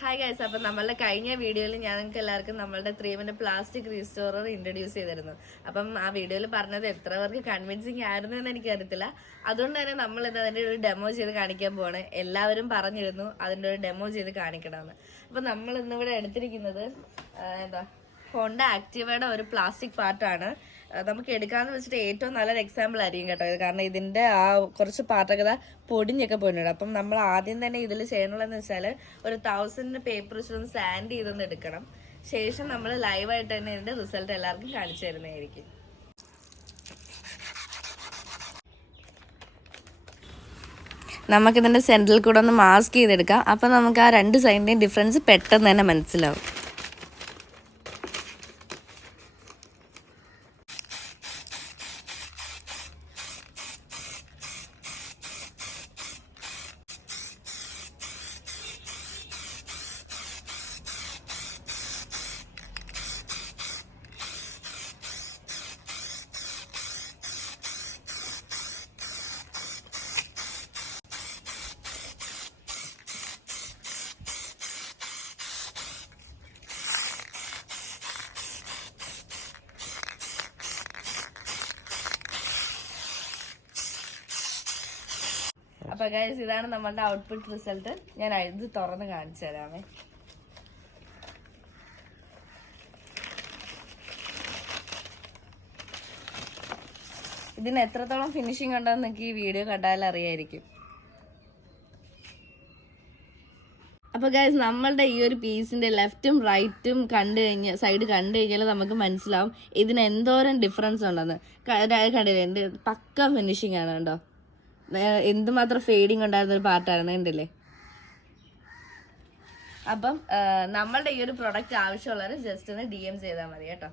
Hi guys, അപ്പം നമ്മളുടെ കഴിഞ്ഞ വീഡിയോയിൽ ഞങ്ങൾക്ക് എല്ലാവർക്കും നമ്മളുടെ 3M പ്ലാസ്റ്റിക് റീസ്റ്റോറർ ഇൻട്രൊഡ്യൂസ് ചെയ്തിരുന്നു. അപ്പം ആ വീഡിയോയിൽ പറഞ്ഞത് എത്ര പേർക്ക് കൺവിൻസിങ് ആയിരുന്നു എന്ന് എനിക്കറിയത്തില്ല. അതുകൊണ്ട് തന്നെ നമ്മൾ ഇന്ന് അതിൻ്റെ ഒരു ഡെമോ ചെയ്ത് കാണിക്കാൻ പോവാണ്. എല്ലാവരും പറഞ്ഞിരുന്നു അതിൻ്റെ ഒരു ഡെമോ ചെയ്ത് കാണിക്കണമെന്ന്. അപ്പം നമ്മൾ ഇന്നിവിടെ എടുത്തിരിക്കുന്നത് ഹോണ്ട ആക്റ്റീവയുടെ ഒരു പ്ലാസ്റ്റിക് പാർട്ടാണ്. നമുക്ക് എടുക്കാന്ന് വെച്ചിട്ട് ഏറ്റവും നല്ലൊരു എക്സാമ്പിൾ ആയിരിക്കും കേട്ടോ ഇത്. കാരണം ഇതിന്റെ ആ കുറച്ച് പാർട്ടൊക്കെ പൊടിഞ്ഞൊക്കെ പോയിട്ടുണ്ട്. അപ്പം നമ്മൾ ആദ്യം തന്നെ ഇതിൽ ചെയ്യണമെന്ന് വെച്ചാൽ ഒരു 1000 പേപ്പർ വെച്ചിട്ടൊന്ന് സാൻഡ് ചെയ്തൊന്ന് എടുക്കണം. ശേഷം നമ്മൾ ലൈവായിട്ട് തന്നെ ഇതിന്റെ റിസൾട്ട് എല്ലാവർക്കും കാണിച്ചു തരുന്നതായിരിക്കും. നമുക്കിതിന്റെ സെന്ററിൽ കൂടെ ഒന്ന് മാസ്ക് ചെയ്തെടുക്കാം. അപ്പം നമുക്ക് ആ രണ്ട് സൈഡിന്റെയും ഡിഫറൻസ് പെട്ടെന്ന് തന്നെ മനസ്സിലാവും. അപ്പൊ ഗൈസ്, ഇതാണ് നമ്മളുടെ ഔട്ട്പുട്ട് റിസൾട്ട്. ഞാൻ ഇത് തുറന്ന് കാണിച്ചു തരാമേ. ഇതിന് എത്രത്തോളം ഫിനിഷിംഗ് ഉണ്ടെന്ന് നിങ്ങൾക്ക് ഈ വീഡിയോ കണ്ടാൽ അറിയായിരിക്കും. അപ്പൊ ഗൈസ്, നമ്മളുടെ ഈ ഒരു പീസിന്റെ ലെഫ്റ്റും റൈറ്റും സൈഡ് കണ്ടു കഴിഞ്ഞാൽ നമുക്ക് മനസ്സിലാവും ഇതിന് എന്തോരം ഡിഫറൻസ് ഉണ്ടെന്ന്. കണ്ടില്ലേ, എന്റെ പക്ക ഫിനിഷിംഗ് ആണ് കേട്ടോ. എന്തുമാത്രം ഫേഡിങ് ഉണ്ടായിരുന്ന ഒരു പാർട്ടായിരുന്നു, കണ്ടില്ലേ. അപ്പം നമ്മളുടെ ഈ ഒരു പ്രൊഡക്റ്റ് ആവശ്യമുള്ളവർ ജസ്റ്റ് ഒന്ന് DM ചെയ്താൽ മതി കേട്ടോ.